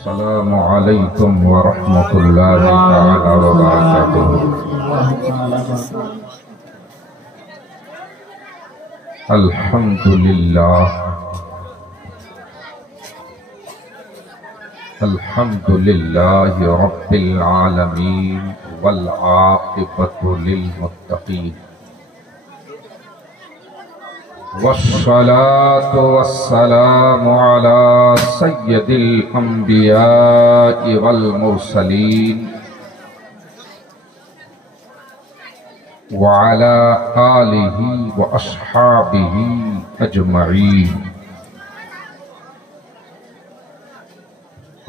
السلام علیکم ورحمۃ اللہ تعالی وبرکاتہ۔ الحمد للہ رب العالمین والعاقبۃ للمتقین، والصلاة والسلام على سید الانبیاء والمرسلین وعلى آلہ واصحابہ اجمعین،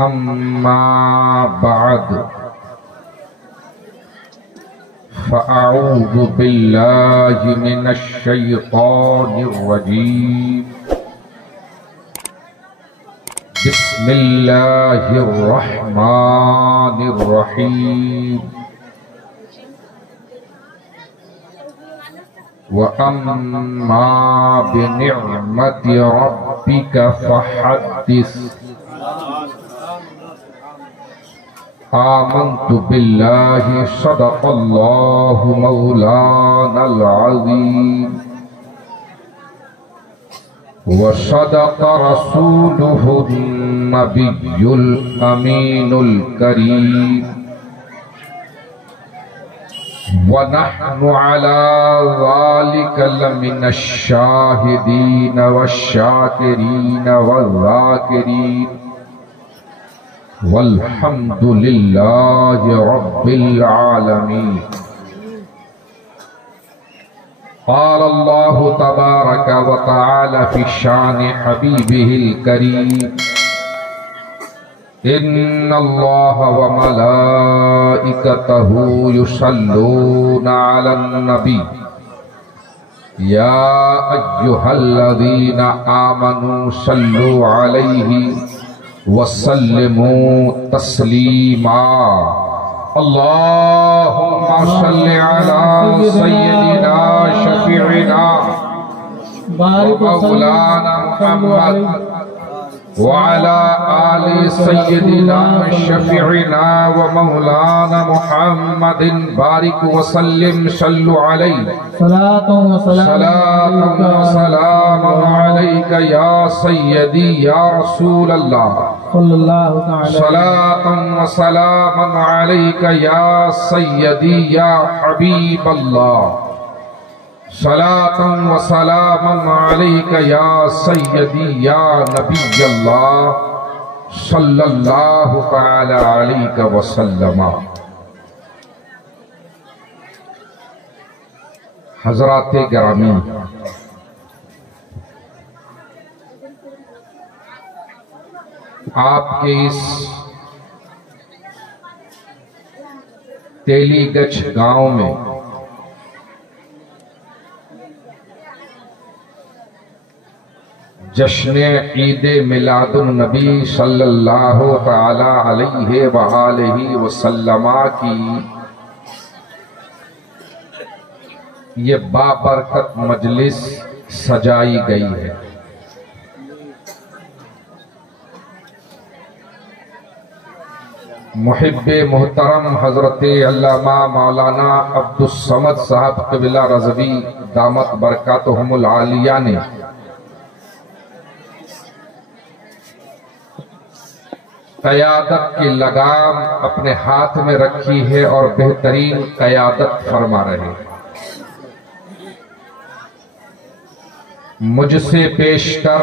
اما بعد فأعوذ بالله من الشيطان الرجيم، بسم الله الرحمن الرحيم، وأما بنعمة ربك فحدث، آمنت بالله صدق الله مولانا العظيم، وصدق رسوله النبي الأمين الكريم، ونحن على ذلك لمن الشاهدين والشاكرين والذاكرين، والحمد للہ رب العالمین۔ قال اللہ تبارک وتعالی فی شان حبیبہ الکریم، ان اللہ وملائکتہ یصلون علی النبی، یا ایہا الذین آمنوا صلوا علیہ وسلموا تسلیما، اللہم صل علی سیدنا شفیعنا ومولانا محمد وعلى آل سيدنا شفيعنا ومولانا محمد بارك وسلم، صلوا عليه صلاة وسلام عليك يا سيدي يا رسول الله، صلاة وسلام عليك يا سيدي يا حبيب الله، صلاة وسلام عليك يا سيدي يا نبي الله، صلى الله تعالى عليك وسلم۔ حضرات گرامی، آپ کے اس تیلی گچھ گاؤں میں جشن عید میلاد النبی صلی اللہ تعالی علیہ وآلہ وسلم کی یہ بابرکت مجلس سجائی گئی ہے۔ محب محترم حضرت علامہ مولانا عبدالصمد صاحب قبلہ رضوی دامت برکاتہم العالیہ نے قیادت کی لگام اپنے ہاتھ میں رکھی ہے اور بہترین قیادت فرما رہے ہیں۔ مجھ سے پیش کر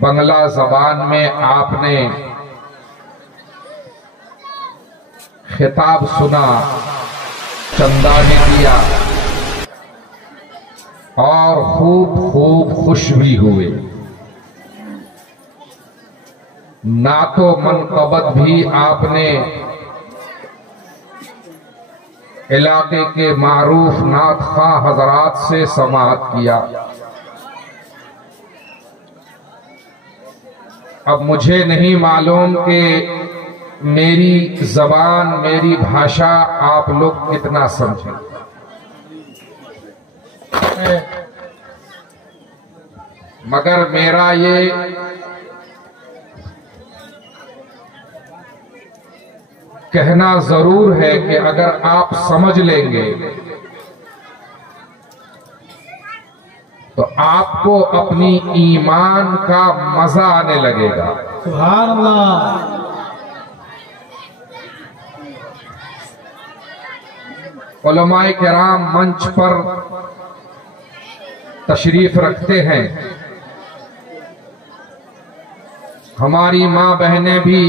بنگلہ زبان میں آپ نے خطاب سنا، چندانی دیا اور خوب خوش بھی ہوئے، نعت و منقبت بھی آپ نے علاقے کے معروف نعت خواہ حضرات سے سماعت کیا۔ اب مجھے نہیں معلوم کہ میری زبان، میری بھاشا آپ لوگ کتنا سمجھیں، مگر میرا یہ کہنا ضرور ہے کہ اگر آپ سمجھ لیں گے تو آپ کو اپنی ایمان کا مزہ آنے لگے گا۔ سبحان اللہ۔ علماء کرام منچ پر تشریف رکھتے ہیں، ہماری ماں بہنیں بھی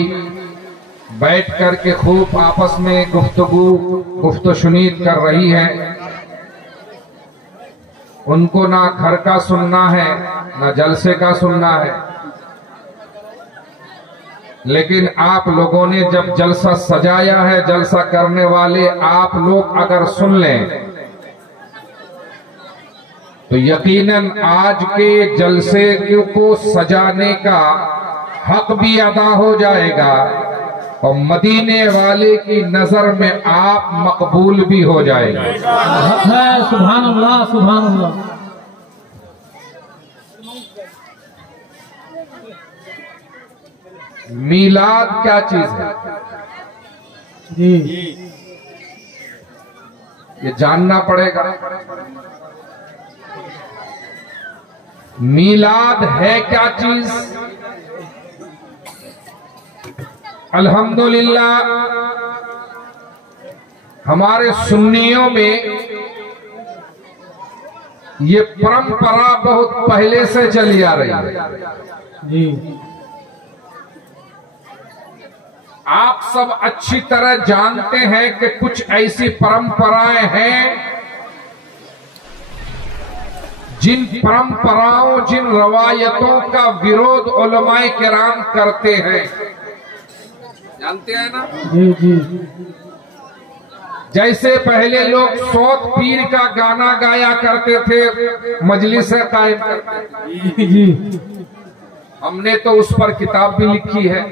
بیٹھ کر کے خوب آپس میں گفت و شنید کر رہی ہیں۔ ان کو نہ گھر کا سننا ہے نہ جلسے کا سننا ہے، لیکن آپ لوگوں نے جب جلسہ سجایا ہے، جلسہ کرنے والے آپ لوگ اگر سن لیں تو یقیناً آج کے جلسے کو سجانے کا حق بھی ادا ہو جائے گا اور مدینے والے کی نظر میں آپ مقبول بھی ہو جائے گا۔ سبحان اللہ، سبحان اللہ۔ میلاد کیا چیز ہے جی یہ جاننا پڑے گا۔ میلاد ہے کیا چیز؟ الحمدللہ ہمارے سنیوں میں یہ پرمپرا بہت پہلے سے چلی آ رہی ہے۔ جی آپ سب اچھی طرح جانتے ہیں کہ کچھ ایسی پرمپرائیں ہیں جن پرمپراؤں، جن روایتوں کا ویرودھ علماء کرام کرتے ہیں، جانتے ہیں نا؟ جی جی۔ جیسے پہلے لوگ سوت پیر کا گانا گایا کرتے تھے، مجلسیں قائم کرتے تھے، جی ہم نے تو اس پر کتاب بھی لکھی ہے۔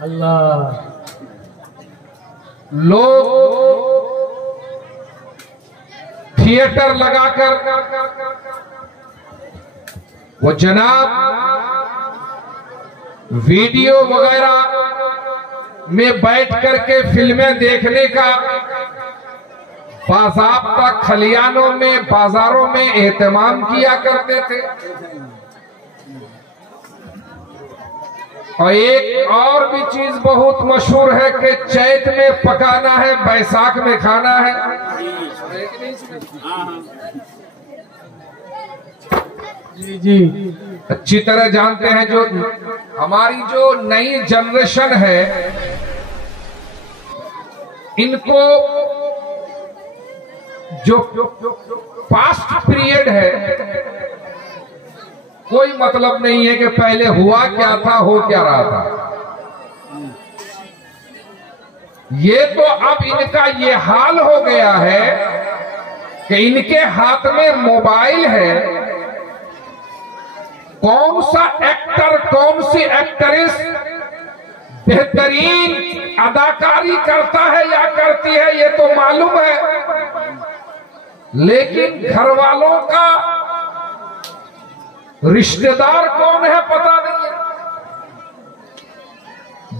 اللہ، لوگ تھیٹر لگا کر وہ جناب ویڈیو وغیرہ میں بیٹھ کر کے فلمیں دیکھنے کا باضابطہ کھلیانوں میں، بازاروں میں اہتمام کیا کرتے تھے۔ اور ایک اور بھی چیز بہت مشہور ہے کہ چیت میں پکانا ہے، بیساکھ میں کھانا ہے۔ جی جی اچھی طرح جانتے ہیں، جو ہماری جو نئی جنریشن ہے ان کو جو پاسٹ پیریڈ ہے کوئی مطلب نہیں ہے کہ پہلے ہوا کیا تھا، ہو کیا رہا تھا۔ یہ تو اب ان کا یہ حال ہو گیا ہے کہ ان کے ہاتھ میں موبائل ہے، کون سا ایکٹر، کون سی ایکٹریس بہترین اداکاری کرتا ہے یا کرتی ہے یہ تو معلوم ہے، لیکن گھر والوں کا رشتہ دار کون ہے پتہ نہیں ہے،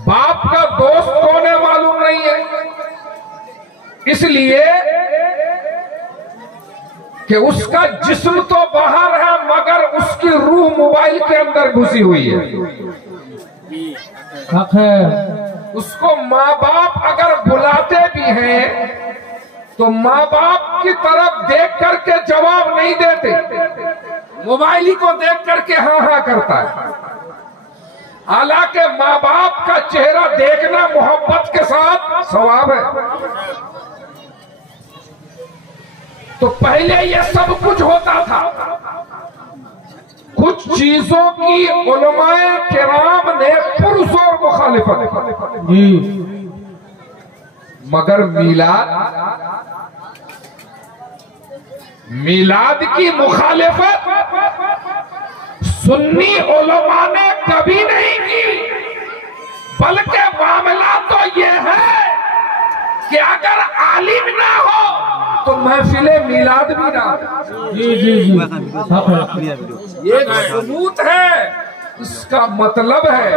باپ کا دوست کون ہے معلوم نہیں ہے، اس لیے کہ اس کا جسم تو باہر ہے مگر اس کی روح موبائل کے اندر گھسی ہوئی ہے۔ حق ہے۔ اس کو ماں باپ اگر بلاتے بھی ہیں تو ماں باپ کی طرف دیکھ کر کے جواب نہیں دیتے، موبائل کو دیکھ کر کے ہاں ہاں کرتا ہے، حالانکہ ماں باپ کا چہرہ دیکھنا محبت کے ساتھ ثواب ہے۔ تو پہلے یہ سب کچھ ہوتا تھا، کچھ چیزوں کی علماء کرام نے پرزور مخالفت جی مگر میلاد کی مخالفت سنی علماء نے کبھی نہیں کی، بلکہ معاملہ تو یہ ہے کہ اگر عالم نہ ہو تو محفل میلاد بھی نہ ہو۔ جی جی جی حق ہے۔ یہ ایک ثبوت ہے، اس کا مطلب ہے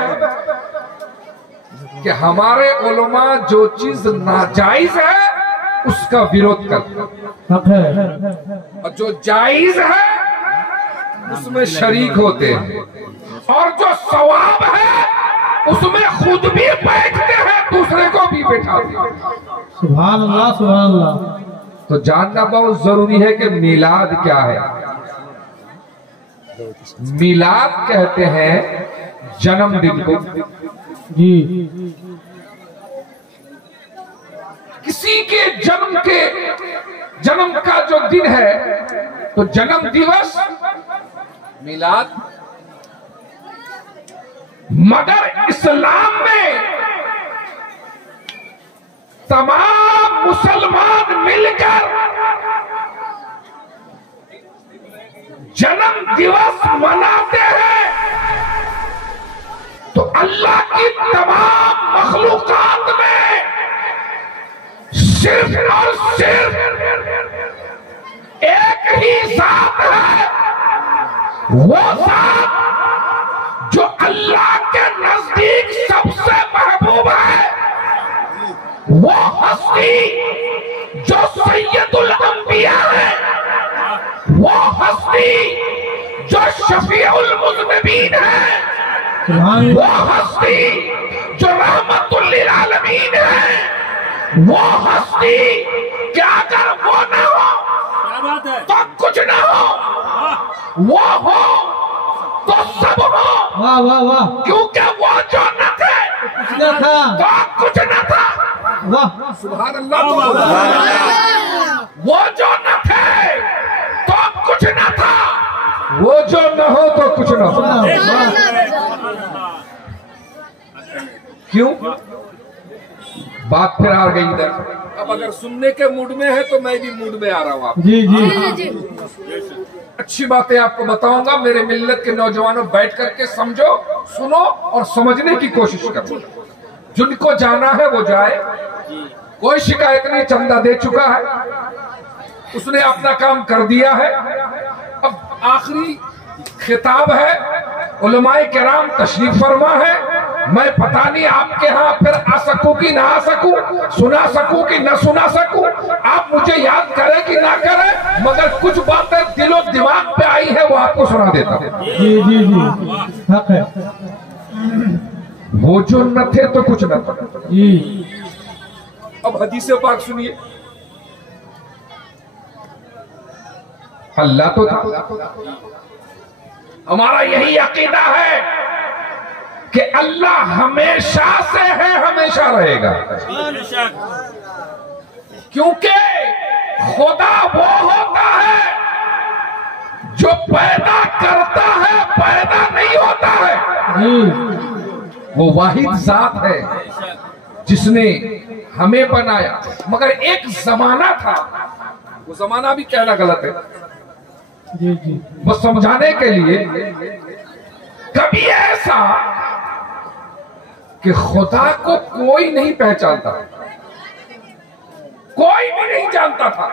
کہ ہمارے علماء جو چیز ناجائز ہے اس کا ویرودھ کرتے ہیں حق ہے اور جو جائز ہے اس میں شریک ہوتے ہیں اور جو ثواب ہے اس میں خود بھی بیٹھتے ہیں دوسرے کو بھی بٹھاتے ہیں. سبحان اللہ سبحان اللہ. تو جاننا بہت ضروری ہے کہ میلاد کیا ہے. میلاد کہتے ہیں جنم دن کو. جی کسی کے جنم کا جو دن ہے تو جنم دیوس میلاد. مگر اسلام میں تمام مسلمان مل کر جنم دیوس مناتے ہیں تو اللہ کی تمام مخلوقات میں صرف اور صرف ایک ہی ذات ہے. وہ ذات جو اللہ کے نزدیک سب سے محبوب ہے. وہ ہستی جو سید الانبیاء ہے. وہ ہستی جو شفیع المذنبین ہے. وہ ہستی جو رحمت للعالمین ہے. وہ ہستی کہ اگر وہ نہ ہو تو کچھ نہ ہو. وہ ہو تو سب ہو. واہ واہ واہ. کیونکہ وہ جو نہ تھے کچھ نہ تھا. تو کچھ نہ تھا. واہ سبحان اللہ. وہ جو نہ تھے تو کچھ نہ تھا. وہ جو نہ ہو تو کچھ نہ ہو. کیوں؟ بات پھر آ گئی ادھر. اب اگر سننے کے موڈ میں ہے تو میں بھی موڈ میں آ رہا ہوں. آپ جی جی اچھی باتیں آپ کو بتاؤں گا. میرے ملت کے نوجوانوں بیٹھ کر کے سمجھو, سنو اور سمجھنے کی کوشش کرو. جن کو جانا ہے وہ جائے. کوئی شکایت نہیں, چندہ دے چکا ہے, اس نے اپنا کام کر دیا ہے. اب آخری خطاب ہے, علماء کرام تشریف فرما ہے. میں پتہ نہیں آپ کے ہاں پھر آ سکوں کہ نہ آ سکوں, سنا سکوں کہ نہ سنا سکوں. آپ مجھے یاد کریں کہ نہ کریں, مگر کچھ باتیں دل و دماغ پہ آئی ہے وہ آپ کو سنا دیتا ہوں. جی جی جی حق ہے. وہ جو نہ تھے تو کچھ نہ تھا. جی اب حدیث پاک سنیے. اللہ تو تھا. ہمارا یہی عقیدہ ہے کہ اللہ ہمیشہ سے ہے, ہمیشہ رہے گا. کیونکہ خدا وہ ہوتا ہے جو پیدا کرتا ہے, پیدا نہیں ہوتا ہے. جی وہ واحد ذات ہے جس نے ہمیں بنایا. مگر ایک زمانہ تھا, وہ زمانہ بھی کہنا غلط ہے, جی جی وہ سمجھانے کے لیے. کبھی ایسا کہ خدا کو کوئی نہیں پہچانتا, کوئی بھی نہیں جانتا تھا.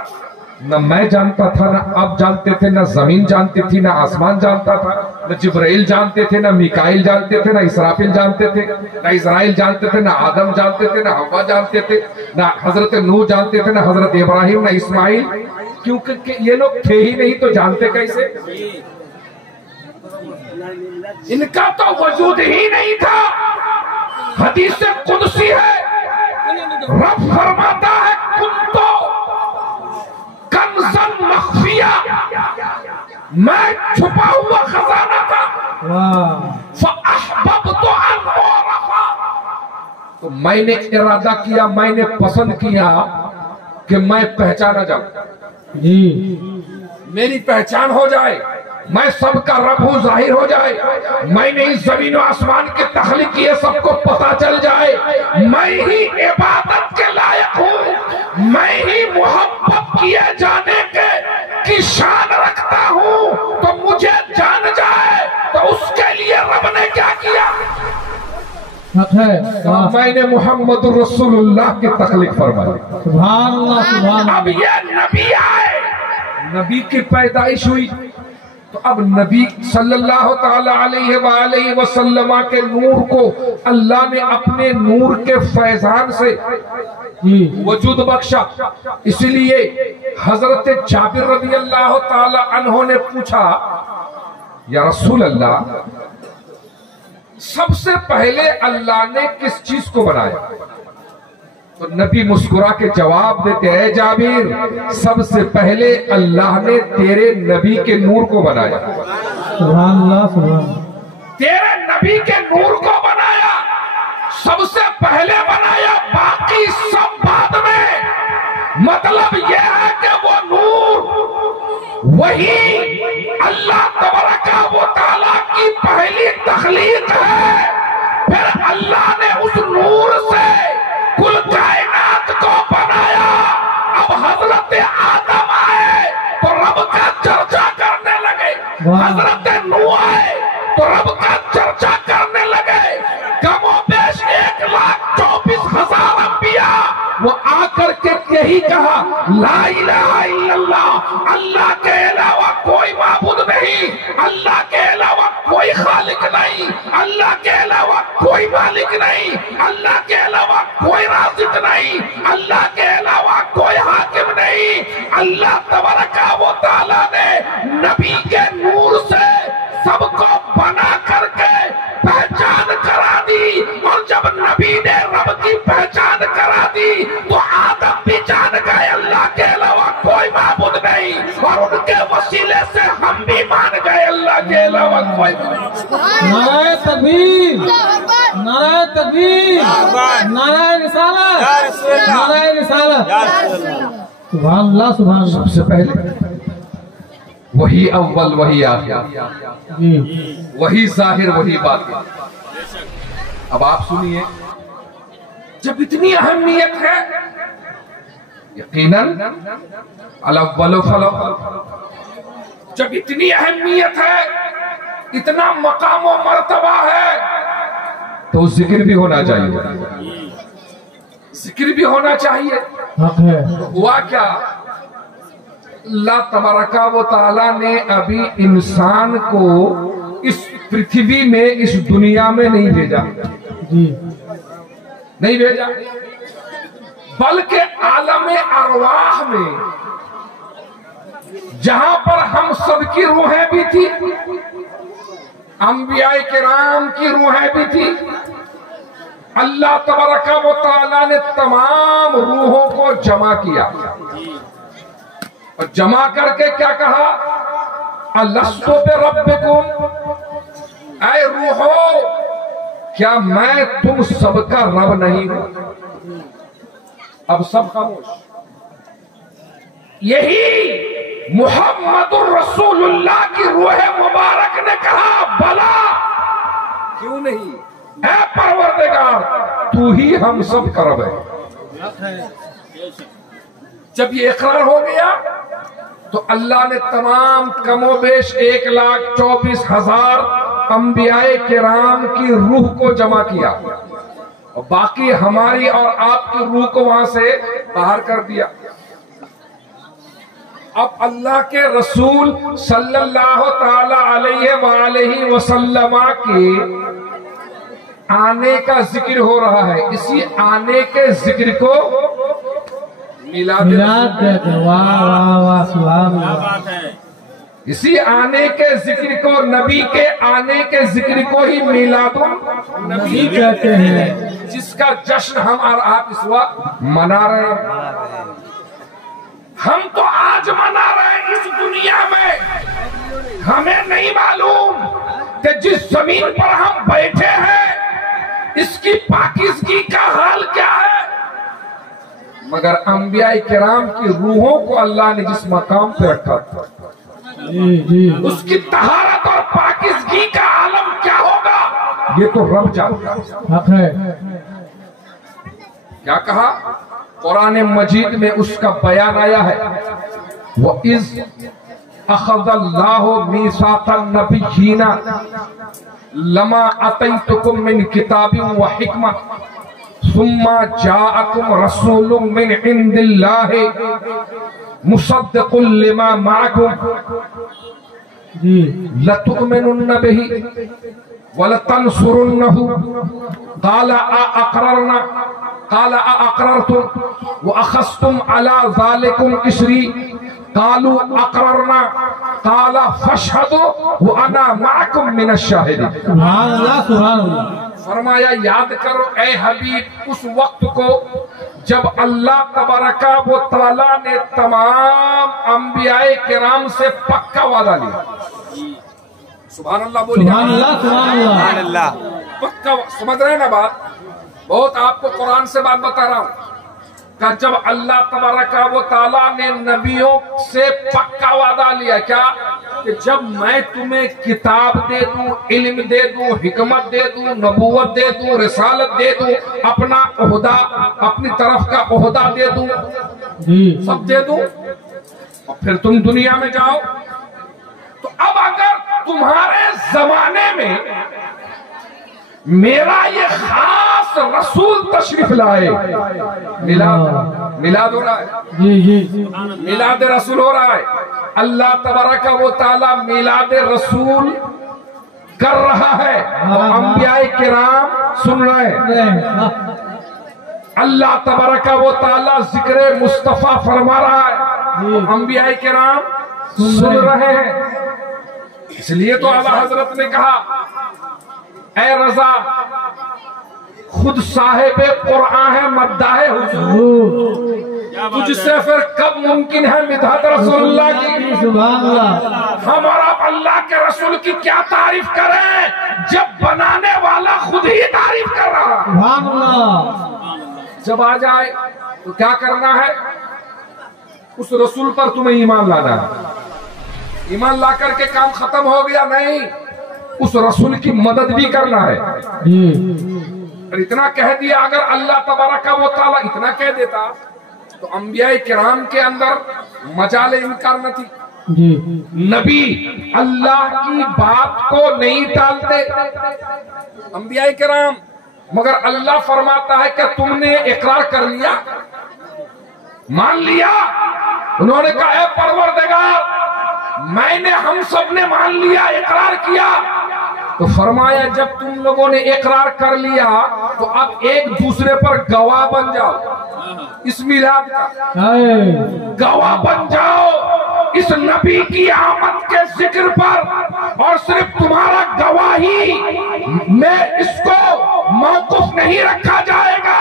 نہ میں جانتا تھا, نہ آپ جانتے تھے, نہ زمین جانتی تھی, نہ آسمان جانتا تھا, نہ جبرائیل جانتے تھے, نہ میکائیل جانتے تھے, نہ اسرافیل جانتے تھے, نہ اسرائیل جانتے تھے, نہ آدم جانتے تھے, نہ حوا جانتے تھے, نہ حضرت نوح جانتے تھے, نہ حضرت ابراہیم, نہ اسماعیل. کیونکہ یہ لوگ تھے ہی نہیں تو جانتے کیسے؟ ان کا تو وجود ہی نہیں تھا. حدیث قدسی ہے, رب فرماتا ہے کنتو کنزن مخفیہ, میں چھپا ہوا خزانہ تھا. واہ فاحببت ان اعرف, تو میں نے ارادہ کیا, میں نے پسند کیا کہ میں پہچانا جاؤں, جی میری پہچان ہو جائے, میں سب کا رب ہوں ظاہر ہو جائے, میں نے اس زمین و آسمان کی تخلیق کی ہے سب کو پتا چل جائے, میں ہی عبادت کے لائق ہوں, میں ہی محبت کیے جانے کی شان رکھتا ہوں, تو مجھے جان جائے. تو اس کے لیے رب نے کیا کیا؟ حق ہے. واہ میں نے محمد رسول اللہ کی تخلیق فرمائی. سبحان اللہ سبحان اب اللہ. یہ نبی آئے, نبی کی پیدائش ہوئی, تو اب نبی صلی اللہ تعالی علیہ وآلہ وسلم کے نور کو اللہ نے اپنے نور کے فیضان سے وجود بخشا. اسی لیے حضرت جابر رضی اللہ تعالی عنہ نے پوچھا یا رسول اللہ سب سے پہلے اللہ نے کس چیز کو بنایا؟ تو نبی مسکرا کے جواب دیتے ہیں جابر سب سے پہلے اللہ نے تیرے نبی کے نور کو بنایا. سبحان اللہ سبحان اللہ. تیرے نبی کے نور کو بنایا سب سے پہلے بنایا باقی سب بعد میں. مطلب یہ ہے کہ وہ نور وہی اللہ تبارک و تعالیٰ کی پہلی تخلیق ہے. پھر اللہ نے اس نور سے کل کائنات کو بنایا. اب حضرت آدم آئے تو رب کا چرچا کرنے لگے, حضرت نوح آئے تو رب کا چرچا کرنے لگے. کم و بیش 1,24,000 انبیاء وہ آ کر کے یہی کہا لا الہ الا اللہ, اللہ کے علاوہ کوئی معبود نہیں, اللہ کے علاوہ کوئی خالق نہیں, اللہ کے علاوہ کوئی مالک نہیں, اللہ کے علاوہ کوئی رازق نہیں, اللہ کے علاوہ کوئی حاکم نہیں. اللہ تبارک و تعالیٰ نے نبی کے نور سے سب کو بنا کر کے پہچان کرا دی, اور جب نبی نے رب کی پہچان کرا دی تو آدم بھی جان گئے اللہ کے علاوہ کوئی معبود نہیں, اور ان کے وسیلے سے ہم بھی مان گئے اللہ کے علاوہ کوئی معبود نہیں. نعرہ تکبیر, نعرہ تکبیر, نعرہ رسالت, نعرہ رسالت. سبحان اللہ سبحان اللہ. سب سے پہلے وہی اول وہی آخر, وہی ظاہر وہی باطن. اب آپ سنیے جب اتنی اہمیت ہے یقیناً الاول فالاول, جب اتنی اہمیت ہے اتنا مقام و مرتبہ ہے تو ذکر بھی ہونا چاہیے, ذکر بھی ہونا چاہیے. حق ہے. ہوا کیا اللہ تبارک و تعالیٰ نے ابھی انسان کو اس پرتھوی میں اس دنیا میں نہیں بھیجا, نہیں بھیجا, بلکہ عالم ارواح میں جہاں پر ہم سب کی روحیں بھی تھی, انبیاء کرام کی روحیں بھی تھی, اللہ تبارک و تعالیٰ نے تمام روحوں کو جمع کیا اور جمع کر کے کیا کہا الستو بربکم, اے روحو کیا میں تم سب کا رب نہیں ہوں؟ اب سب خاموش. یہی محمد الرسول اللہ کی روح مبارک نے کہا بلا, کیوں نہیں, اے پروردگار تو ہی ہم سب کا رب ہے. جب یہ اقرار ہو گیا تو اللہ نے تمام کم و بیش 1,24,000 انبیاء کرام کی روح کو جمع کیا اور باقی ہماری اور آپ کی روح کو وہاں سے باہر کر دیا. اب اللہ کے رسول صلی اللہ تعالی علیہ وآلہ وسلم کے آنے کا ذکر ہو رہا ہے. اسی آنے کے ذکر کو میلاد کہتے ہیں. واہ واہ واہ سبحان اللہ. اسی آنے کے ذکر کو, نبی کے آنے کے ذکر کو ہی میلاد النبی کہتے ہیں, جس کا جشن ہم اور آپ اس وقت منا رہے ہیں. ہم تو آج منا رہے ہیں اس دنیا میں, ہمیں نہیں معلوم کہ جس زمین پر ہم بیٹھے ہیں اس کی پاکیزگی کا حال کیا ہے. مگر انبیاء کرام کی روحوں کو اللہ نے جس مقام پہ رکھا اس کی طہارت اور پاکیزگی کا عالم کیا ہوگا یہ تو رب جانتا ہے. حق ہے. کیا کہا قرآن مجید میں اس کا بیان آیا ہے وَإِذْ أَخَذَ اللَّهُ مِيثَاقَ النَّبِيِّينَ لَمَا أَتَيْتُكُم مِّن كِتَابٍ وَحِكْمَةٍ ثُمَّ جَاءَكُمْ رَسُولٌ مِّنْ عِندِ اللَّهِ مُصَدِّقٌ لِّمَا مَعَكُمْ جی لتؤمنن به ولتنصرنه قال اقررنا قال اقررتم واخذتم على ذلكم اسري قالوا اقررنا قال فاشهدوا وانا معكم من الشاهدين. سبحان اللہ سبحان اللہ. فرمایا یاد کرو اے حبیب اس وقت کو جب اللہ تبارک و تعالیٰ نے تمام انبیاء کرام سے پکا وعدہ لیا. سبحان اللہ بولیے. سبحان اللہ سبحان اللہ. پکا سمجھ رہے ہیں نا بات؟ بہت آپ کو قرآن سے بات بتا رہا ہوں کہ جب اللہ تبارک و تعالیٰ نے نبیوں سے پکا وعدہ لیا کیا کہ جب میں تمہیں کتاب دے دوں، علم دے دوں، حکمت دے دوں، نبوت دے دوں، رسالت دے دوں، اپنا عہدہ اپنی طرف کا عہدہ دے دوں، سب دے دوں، اور پھر تم دنیا میں جاؤ، تو اب اگر تمہارے زمانے میں میرا یہ خاص رسول تشریف لائے، میلاد ہو رہا ہے، جی جی میلاد رسول ہو رہا ہے، اللہ تبارک و تعالی میلاد رسول کر رہا ہے، اور انبیاء کرام سن رہے ہیں، اللہ تبارک و تعالی ذکر مصطفیٰ فرما رہا ہے، انبیاء کرام سن رہے ہیں. اس لیے تو اعلیٰ حضرت نے کہا اے رضا خود صاحب قرآن ہے مداح حضور، تجھ سے پھر کب ممکن ہے مدحت رسول اللہ کی؟ سبحان اللہ. ہم اور آپ اللہ کے رسول کی کیا تعریف کریں جب بنانے والا خود ہی تعریف کر رہا ہے. سبحان اللہ. جب آ جائے تو کیا کرنا ہے؟ اس رسول پر تمہیں ایمان لانا ہے. ایمان لا کر کے کام ختم ہو گیا نہیں، اس رسول کی مدد بھی کرنا ہے. اور اتنا کہہ دیا اگر اللہ تبارک و تعالی اتنا کہہ دیتا تو انبیاء کرام کے اندر مجال انکار نہ تھی. نبی اللہ کی بات کو نہیں ٹالتے انبیاء کرام، مگر اللہ فرماتا ہے کہ تم نے اقرار کر لیا، مان لیا. انہوں نے کہا اے پروردگار میں نے ہم سب نے مان لیا، اقرار کیا. تو فرمایا جب تم لوگوں نے اقرار کر لیا تو اب ایک دوسرے پر گواہ بن جاؤ، اس میلاد کا گواہ بن جاؤ اس نبی کی آمد کے ذکر پر، اور صرف تمہارا گواہی میں اس کو موقف نہیں رکھا جائے گا،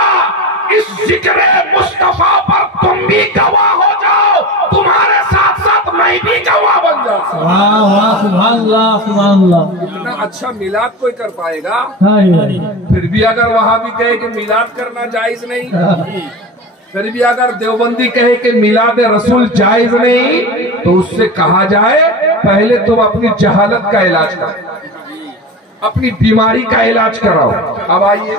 اس ذکر مصطفیٰ پر تم بھی گواہ ہو جاؤ، تمہارے ساتھ ساتھ میں بھی گواہ بن جاؤں. سبحان اللہ سبحان اللہ. اتنا اچھا میلاد کوئی کر پائے گا؟ پھر بھی اگر وہاں بھی کہے کہ میلاد کرنا جائز نہیں، پھر بھی اگر دیوبندی کہے کہ میلاد رسول جائز نہیں، تو اس سے کہا جائے پہلے تم اپنی جہالت کا علاج کرو، اپنی بیماری کا علاج کراؤ. اب آئیے،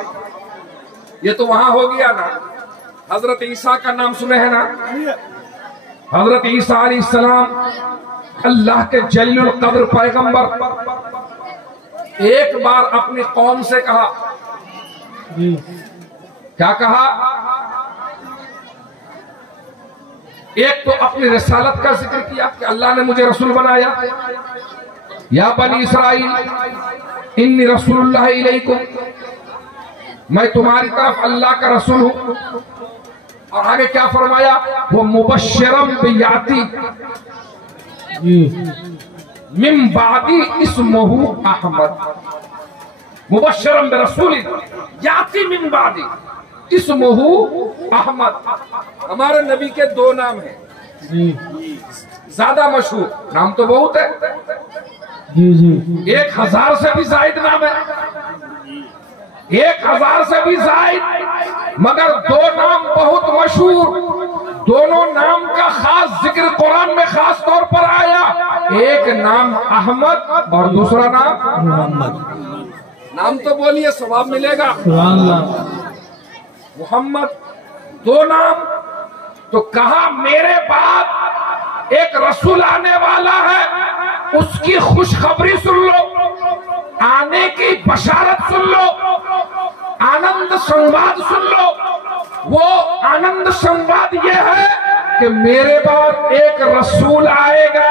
یہ تو وہاں ہو گیا نا. حضرت عیسیٰ کا نام سنے ہیں نا؟ حضرت عیسیٰ علیہ السلام اللہ کے جلیل القدر پیغمبر، ایک بار اپنی قوم سے کہا، کیا کہا؟ ایک تو اپنی رسالت کا ذکر کیا کہ اللہ نے مجھے رسول بنایا، یا بنی اسرائیل انی رسول اللہ الیکم، میں تمہاری طرف اللہ کا رسول ہوں. اور آگے کیا فرمایا؟ وہ مبشرم بیاتی من بعدی اسمہ احمد، مبشرم برسول یاتی من بعدی اسمہ احمد. ہمارے نبی کے دو نام ہیں زیادہ مشہور، نام تو بہت ہے، 1000 سے بھی زائد نام ہے، 1000 سے بھی زائد، مگر دو نام بہت مشہور. دونوں نام کا خاص ذکر قرآن میں خاص طور پر آیا، ایک نام احمد اور دوسرا نام محمد. نام تو بولیے ثواب ملے گا. محمد، دو نام. تو کہا میرے بعد ایک رسول آنے والا ہے، اس کی خوشخبری سن لو، آنے کی بشارت سن لو، آنند سنواد سن لو. وہ آنند سنواد یہ ہے کہ میرے بعد ایک رسول آئے گا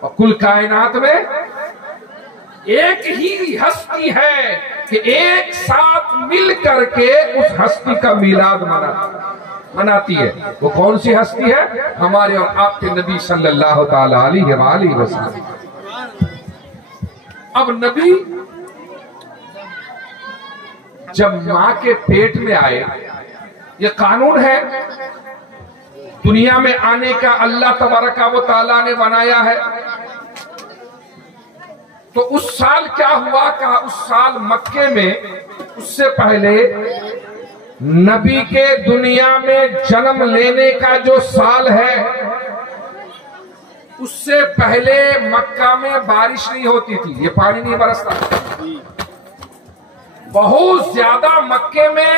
اور کل کائنات میں ایک ہی ہستی ہے کہ ایک ساتھ مل کر کے اس ہستی کا میلاد مناتی ہے. وہ کون سی ہستی ہے؟ ہمارے اور آپ کے نبی صلی اللہ تعالی علیہ وآلہ وسلم. اب نبی جب ماں کے پیٹ میں آئے، یہ قانون ہے دنیا میں آنے کا، اللہ تبارک و تعالیٰ نے بنایا ہے. تو اس سال کیا ہوا؟ کہا اس سال مکے میں، اس سے پہلے نبی کے دنیا میں جنم لینے کا جو سال ہے، اس سے پہلے مکہ میں بارش نہیں ہوتی تھی، یہ پانی نہیں برستا. بہت زیادہ مکے میں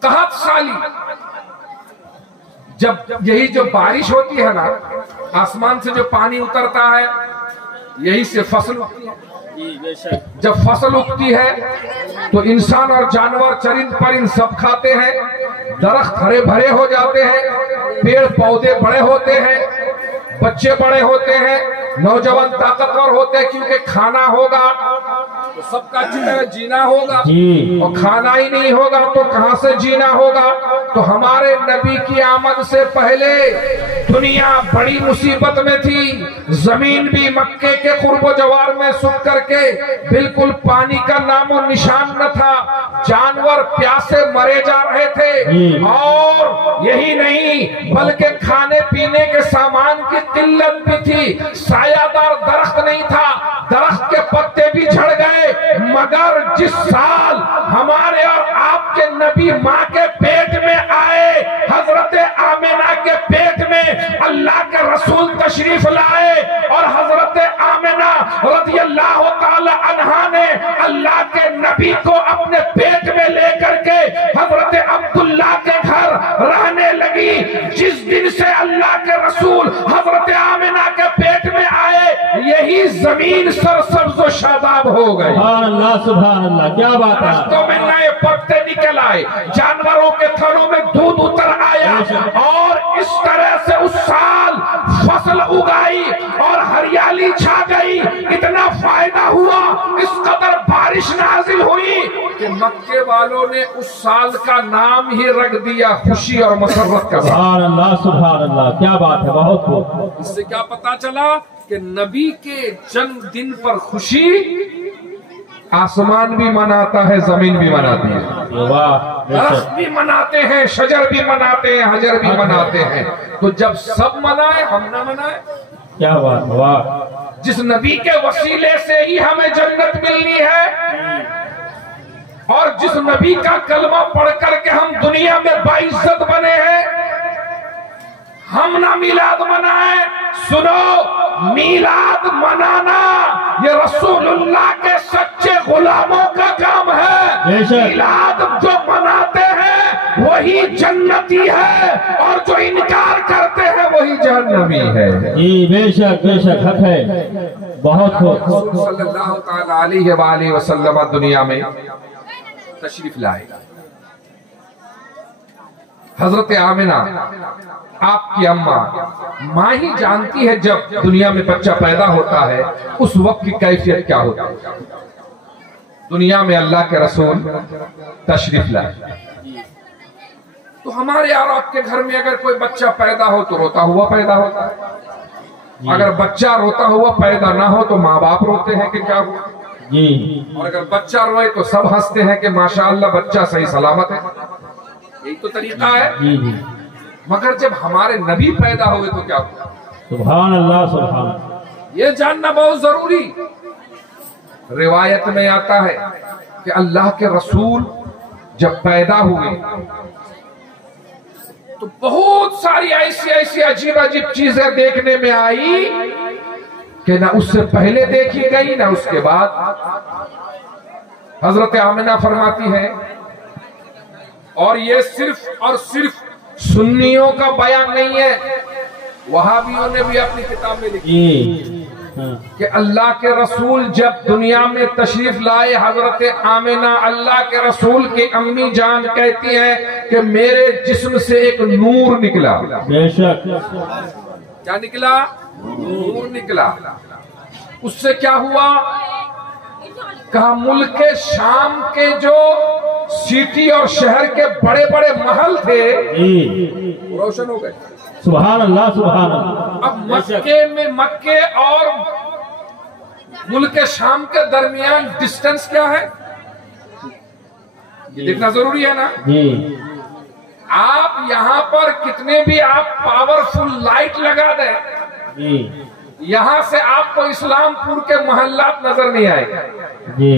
قحط سالی. جب یہی جو بارش ہوتی ہے نا، آسمان سے جو پانی اترتا ہے، یہی سے فصل اگتی ہے. جب فصل اگتی ہے تو انسان اور جانور، چرند پرند سب کھاتے ہیں، درخت ہرے بھرے ہو جاتے ہیں، پیڑ پودے بڑے ہوتے ہیں، بچے بڑے ہوتے ہیں، نوجوان طاقتور ہوتے ہیں، کیونکہ کھانا ہوگا تو سب کا جینا ہوگا، اور کھانا ہی نہیں ہوگا تو کہاں سے جینا ہوگا. تو ہمارے نبی کی آمد سے پہلے دنیا بڑی مصیبت میں تھی. زمین بھی مکے کے قرب و جوار میں سوکھ کر کے بالکل پانی کا نام و نشان نہ تھا. جانور پیاسے مرے جا رہے تھے، اور یہی نہیں بلکہ کھانے پینے کے سامان کی قلت بھی تھی. سایہ دار درخت نہیں تھا، درخت کے پتے بھی جھڑ گئے. مگر جس سال ہمارے اور آپ کے نبی ماں کے پیٹ میں آئے، حضرت آمنہ کے پیٹ میں اللہ کے رسول تشریف لائے، اور حضرت آمنہ رضی اللہ تعالی عنہا نے اللہ کے نبی کو اپنے پیٹ میں لے کر کے حضرت عبداللہ کے گھر رہنے لگی. جس دن سے اللہ کے رسول حضرت آمنہ کے پیٹ میں آئے، یہی زمین سرسبز و شاداب ہو گئی. سبحان اللہ، سبحان اللہ، کیا بات ہے. درختوں میں نئے پتے نکل آئے، جانوروں کے تھنوں میں دودھ اتر آیا، اور اس طرح سے اس سال فصل اگائی اور ہریالی چھا گئی. اتنا فائدہ ہوا، اس قدر بارش نازل ہوئی کہ مکے والوں نے اس سال کا نام ہی رکھ دیا خوشی اور مسرت کا. سبحان اللہ، سبحان اللہ، کیا بات ہے. بہت خوب. اس سے کیا پتا چلا کہ نبی کے جنم دن پر خوشی آسمان بھی مناتا ہے، زمین بھی مناتی ہے، درخت بھی مناتے ہیں، شجر بھی مناتے ہیں، حجر بھی مناتے ہیں. تو جب سب منائے، ہم نہ منائے. کیا بات. واہ. جس نبی کے وسیلے سے ہی ہمیں جنت ملنی ہے، اور جس نبی کا کلمہ پڑھ کر کے ہم دنیا میں باعزت بنے ہیں، ہم نہ میلاد منائیں. سنو، میلاد منانا یہ رسول اللہ کے سچے غلاموں کا کام ہے. میلاد جو مناتے ہیں وہی جنتی ہے، اور جو انکار کرتے ہیں وہی جہنمی ہے. جی بے شک، بے شک، حق ہے. بہت خوب. رسول صلی اللہ تعالی علیہ وآلہ وسلم دنیا میں تشریف لائے. حضرت آمنہ آپ کی ماں ہی جانتی ہے جب دنیا میں بچہ پیدا ہوتا ہے اس وقت کی کیفیت کیا ہوتی ہے. دنیا میں اللہ کے رسول تشریف لائے. تو ہمارے اور آپ کے گھر میں اگر کوئی بچہ پیدا ہو تو روتا ہوا پیدا ہوتا ہے. اگر بچہ روتا ہوا پیدا نہ ہو تو ماں باپ روتے ہیں کہ کیا ہوا. اور اگر بچہ روئے تو سب ہنستے ہیں کہ ماشاءاللہ بچہ صحیح سلامت ہے. یہی تو طریقہ ہے. مگر جب ہمارے نبی پیدا ہوئے تو کیا ہوا؟ سبحان اللہ، سبحان اللہ. یہ جاننا بہت ضروری. روایت میں آتا ہے کہ اللہ کے رسول جب پیدا ہوئے تو بہت ساری ایسی عجیب چیزیں دیکھنے میں آئی کہ نہ اس سے پہلے دیکھی گئی نہ اس کے بعد. حضرت آمنہ فرماتی ہے، اور یہ صرف اور صرف سنیوں کا بیان نہیں ہے، وہابیوں نے بھی اپنی کتاب میں لکھی کہ اللہ کے رسول جب دنیا میں تشریف لائے، حضرت آمنہ اللہ کے رسول کی امی جان کہتی ہیں کہ میرے جسم سے ایک نور نکلا. بے شک. کیا نکلا؟ نور نکلا. اس سے کیا ہوا؟ کہا ملک شام کے جو سٹی اور شہر کے بڑے بڑے محل تھے روشن ہو گئے. سبحان اللہ سبحان اللہ. اب مکے اور ملک شام کے درمیان ڈسٹنس کیا ہے یہ دیکھنا ضروری ہے نا. جی آپ یہاں پر کتنے بھی آپ پاورفل لائٹ لگا دیں جی یہاں سے آپ کو اسلام پور کے محلات نظر نہیں آئے گا. جی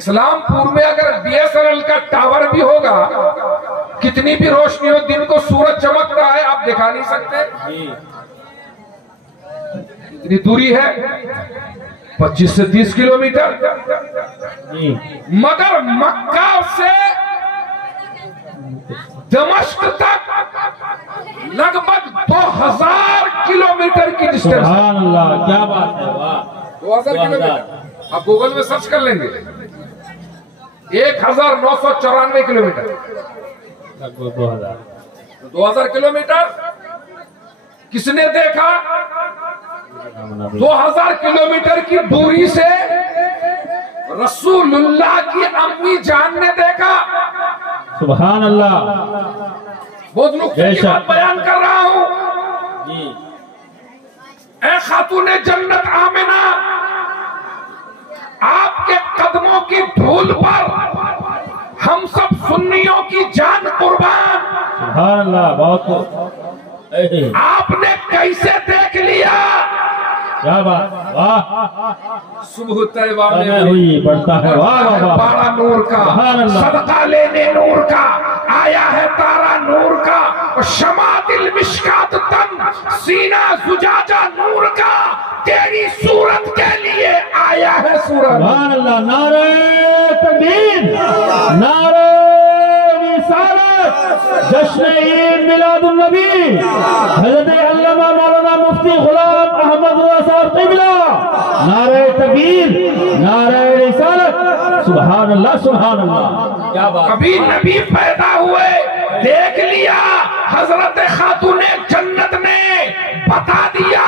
اسلام پور میں اگر BSNL کا ٹاور بھی ہوگا کتنی بھی روشنی ہو دن کو سورج چمک رہا ہے آپ دکھا نہیں سکتے. اتنی دوری ہے 25 سے 30 کلومیٹر. مگر مکہ سے دمشق تک لگ بھگ 2000 کلومیٹر کی ڈسٹینس. سبحان اللہ کیا بات ہے. واہ 2000 کلومیٹر. آپ گوگل میں سرچ کر لیں گے 1994 کلومیٹر. 2000 کلومیٹر کس نے دیکھا؟ 2000 کلومیٹر کی دوری سے رسول اللہ کی امی جان نے دیکھا. سبحان اللہ. بہت نقطے کی بات بیان کر رہا ہوں. اے خاتون جنت آمنہ آپ کے قدموں کی دھول پر ہم سب سنیوں کی جان قربان. سبحان اللہ. بہت آپ نے کیسے دیکھ لیا؟ کیا بات. واہ صبح طیبہ میں ہوئی بڑھتا ہے. واہ واہ بارہ نور کا صدقہ لینے نور کا آیا ہے تارا نور کا شمع دل مشکات تن سینہ زجاجہ نور کا تیری صورت کے لیے آیا ہے سورت. سبحان اللہ. نعرہ تکبیر نعرہ رسالت جشن عید میلاد النبی حضرت علامہ مولانا مفتی غلام احمد رضا صاحب قبلہ. نعرہ تکبیر نعرہ رسالت. سبحان اللہ سبحان اللہ. کیا بات. ابھی نبی پیدا ہوئے دیکھ لیا حضرت خاتون جنت نے بتا دیا.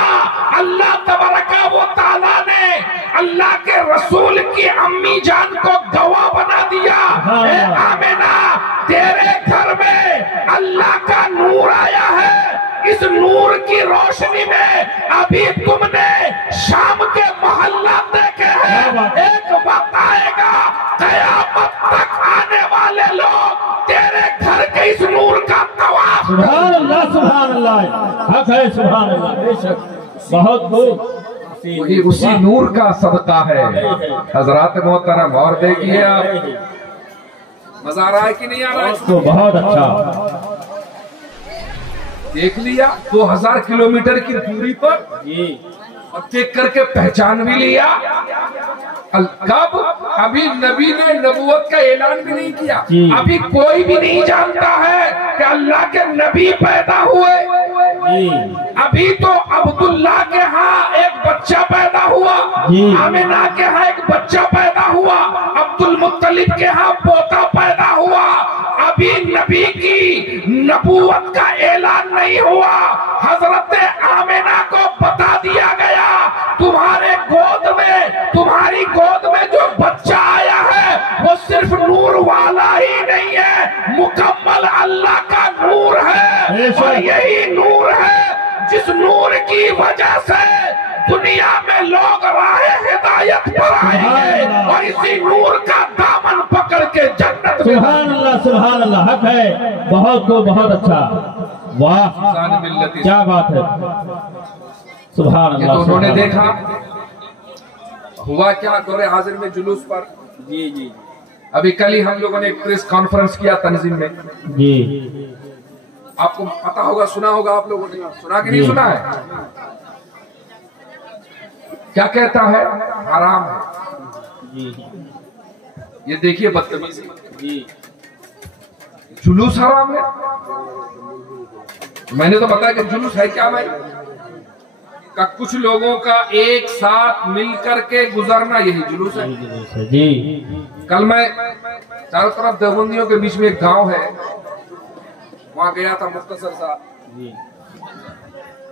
اللہ تبارک و تعالیٰ نے اللہ کے رسول کی امی جان کو گواہ بنا دیا. اے آمنہ تیرے گھر میں اللہ کا نور آیا ہے. اس نور کی روشنی میں ابھی تم نے شام کے محلات دیکھے ہیں. ایک وقت آئے گا قیامت تک آنے والے لوگ تیرے گھر کے اس نور کا طواف. سبحان اللہ سبحان اللہ. حق ہے. سبحان اللہ. بے شک بہت خوب. وہی اسی نور کا صدقہ ہے. حضرات محترم اور دیکھیے آپ مزہ آ رہا ہے کہ نہیں آ رہا ہے؟ تو بہت اچھا. دیکھ لیا 2000 کلومیٹر کی دوری پر اور دیکھ کر کے پہچان بھی لیا. کب؟ ابھی نبی نے نبوت کا اعلان بھی نہیں کیا. ابھی کوئی بھی نہیں جانتا ہے کہ اللہ کے نبی پیدا ہوئے. ابھی تو عبداللہ کے ہاں ایک بچہ پیدا ہوا, آمنہ کے ہاں ایک بچہ پیدا ہوا, عبد المطلب کے ہاں پوتا پیدا ہوا. ابھی نبی کی نبوت کا اعلان نہیں ہوا. حضرت آمنہ کو بتا دیا گیا تمہارے گود میں, تمہاری گود میں جو بچہ آیا ہے وہ صرف نور والا ہی نہیں ہے, مکمل اللہ کا نور ہے. اور یہی نور ہے جس نور کی وجہ سے دنیا میں لوگ راہ ہدایت پر آئیں گے اور اسی نور کا دامن پکڑ کے جنت میں. سبحان اللہ سبحان اللہ. حق ہے. بہت کو بہت اچھا. واہ کیا بات ہے. سبحان اللہ. تو انہوں نے دیکھا ہوا کیا دور حاضر میں جلوس پر. جی ابھی کل ہی ہم لوگوں نے ایک پریس کانفرنس کیا تنظیم میں. جی آپ کو پتا ہوگا, سنا ہوگا, آپ لوگوں نے سنا کہ نہیں سنا ہے؟ کیا کہتا ہے؟ حرام ہے. یہ دیکھیے بدتمیزی. جلوس حرام ہے. میں نے تو بتایا کہ جلوس ہے کیا بھائی, کہ کچھ لوگوں کا ایک ساتھ مل کر کے گزرنا یہی جلوس ہے. جی کل میں چاروں طرف دیوبندیوں کے بیچ میں ایک گاؤں ہے, وہاں گیا تھا مختصر سا.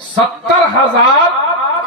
70,000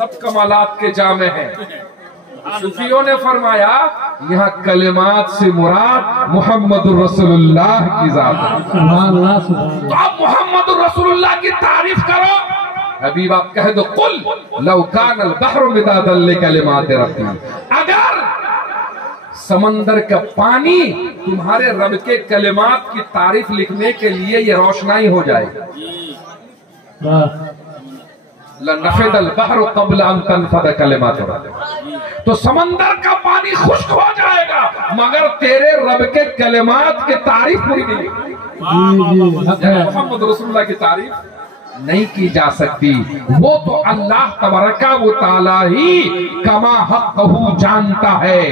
سب کمالات کے جامع ہیں۔ صوفیوں نے فرمایا یہاں کلمات سے مراد محمد الرسول اللہ کی ذات ہے۔ سبحان اللہ سبحان اللہ۔ تو اب محمد الرسول اللہ کی تعریف کرو، حبیب آپ کہہ دو قل لو کان البحر مدادا لکلمات ربی، اگر سمندر کا پانی تمہارے رب کے کلمات کی تعریف لکھنے کے لیے یہ روشنائی ہو جائے واہ لنفد البحر قبل ان تنفد کلمات ربی، تو سمندر کا پانی خشک ہو جائے گا مگر تیرے رب کے کلمات کی تعریف پوری نہیں ہوگی۔ جی جی حق ہے۔ محمد رسول اللہ کی تعریف نہیں کی جا سکتی، وہ تو اللہ تبارک و تعالی ہی کما حقہ جانتا ہے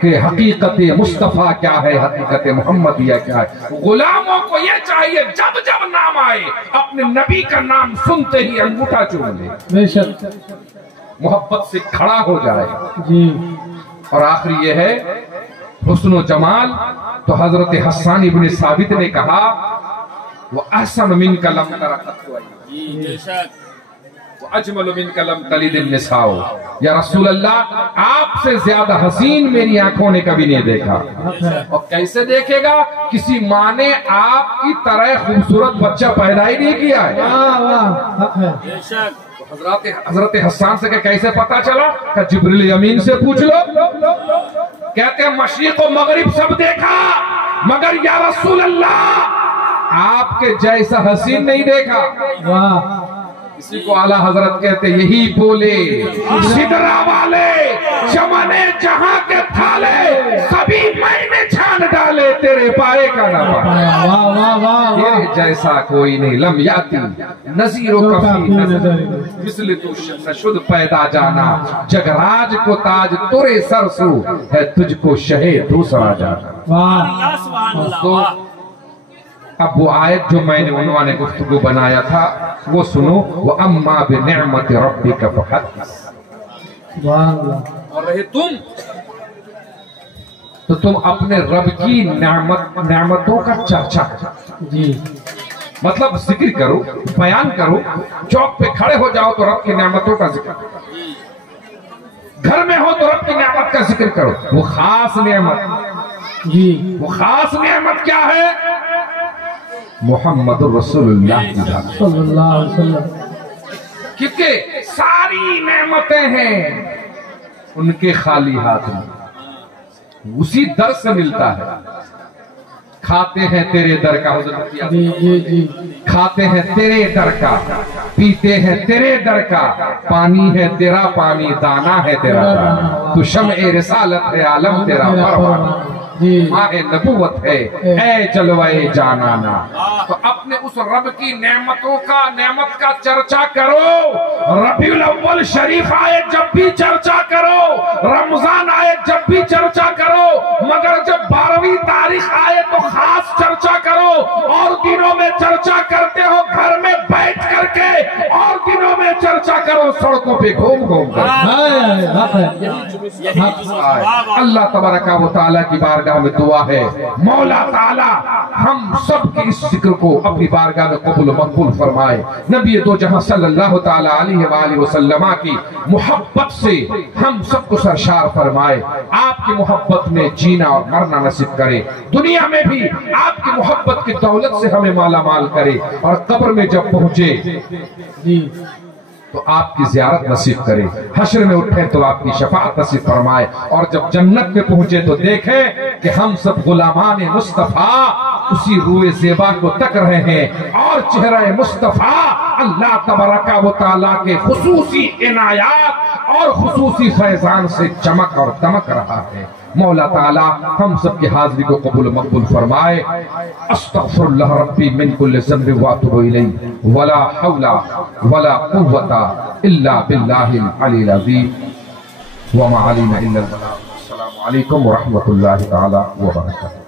کہ حقیقت مصطفیٰ کیا ہے، حقیقت محمدیہ کیا ہے۔ غلاموں کو یہ چاہیے جب جب نام آئے اپنے نبی کا نام سنتے ہی انگوٹھا چوم لے، بے شک محبت سے کھڑا ہو جائے۔ جی اور آخری یہ ہے حسن و جمال، تو حضرت حسان ابن ثابت نے کہا وَأَحْسَنُ مِنْكَ لَمْ تَرَ قَطُّ عَيْنٌ وَأَجْمَلُ مِنْكَ لَمْ تَلِدِ النِّسَاءُ، یا رسول اللہ آپ سے زیادہ حسین میری آنکھوں نے کبھی نہیں دیکھا۔ اور کیسے دیکھے گا؟ کسی ماں نے آپ کی طرح خوبصورت بچہ پیدا ہی نہیں کیا ہے۔ واہ واہ حق ہے۔ حضرت حسان سے کہ کیسے پتا چلا؟ کہ جبریل امین سے پوچھ لو۔ کہتے ہیں مشرق و مغرب سب دیکھا مگر یا رسول اللہ آپ کے جیسا حسین نہیں دیکھا۔ واہ اسی کو اعلیٰ حضرت کہتے یہی بولے سدرا والے چمنے جہاں کے تھالے سبھی میں نے چھان ڈالے تیرے پائے کا نہ پائے۔ واہ واہ واہ تیرے جیسا کوئی نہیں لم یاتی نظیر و کفی نظر مثل تو نشد پیدا جانا جگراج کو تاج تورے سر سو ہے تجھ کو شہ دوسرا جانا۔ واہ سبحان اللہ تو واہ۔ اب وہ آیت جو میں نے عنوان گفتگو بنایا تھا وہ سنو وَأَمَّا بِنِعْمَةِ رَبِّكَ فَحَدِّثْ۔ سبحان اللہ۔ اور رہے تم تو تم اپنے رب کی نعمتوں کا چرچا کرو، جی مطلب ذکر کرو، بیان کرو، چوک پہ کھڑے ہو جاؤ تو رب کی نعمتوں کا ذکر کرو، گھر میں ہو تو رب کی نعمت کا ذکر کرو۔ وہ خاص نعمت، جی وہ خاص نعمت کیا ہے؟ محمد الرسول اللہ کی ذات، صلی اللہ علیہ وسلم۔ کیونکہ ساری نعمتیں ہیں ان کے خالی ہاتھ میں، اسی در سے ملتا ہے۔ کھاتے ہیں تیرے در کا، حضرت جی جی جی کھاتے ہیں تیرے در کا، پیتے ہیں تیرے در کا، پانی ہے تیرا پانی، دانا ہے تیرا دانا، تو شمع رسالت ہے عالم تیرا پروانہ، جی ماہ نبوت ہے اے جلوے جانانا۔ تو اپنے اس رب کی نعمت کا چرچا کرو۔ ربیع الاول شریف آئے جب بھی چرچا کرو، رمضان آئے جب بھی چرچا کرو، مگر جب 12ویں تاریخ آئے تو خاص چرچا کرو۔ اور دنوں میں چرچا کرتے ہو گھر میں بیٹھ کر کے، اور دنوں میں چرچا کرو سڑکوں پہ گھوم گھوم کر۔ حق ہے۔ اللہ تبارک و تعالیٰ کی بارگاہ میں دعا ہے مولا تعالیٰ ہم سب کے اس ذکر کو اپنی بارگاہ میں قبول و مقبول فرمائے۔ نبی دو جہاں صلی اللہ تعالیٰ علیہ وآلہ وسلم کی محبت سے ہم سب کو سرشار فرمائے، آپ کی محبت میں جینا اور مرنا نصیب کرے، دنیا میں بھی آپ کی محبت کی دولت سے ہمیں مالا مال کرے، اور قبر میں جب پہنچے جی تو آپ کی زیارت نصیب کرے، حشر میں اٹھے تو آپ کی شفاعت نصیب فرمائے، اور جب جنت میں پہنچے تو دیکھیں کہ ہم سب غلامان مصطفیٰ اسی روئے زیبا کو تک رہے ہیں، اور چہرہ مصطفیٰ اللہ تبارک و تعالیٰ کے خصوصی عنایات اور خصوصی فیضان سے چمک اور دمک رہا ہے۔ مولا تعالیٰ ہم سب کی حاضری کو قبول و مقبول فرمائے۔ استغفر اللہ ربی من کل ذنب واتوب الیہ ولا حول ولا قوة الا باللہ العلی العظیم وما علینا الا البلاغ۔ السلام علیکم ورحمۃ اللہ تعالی وبرکاتہ۔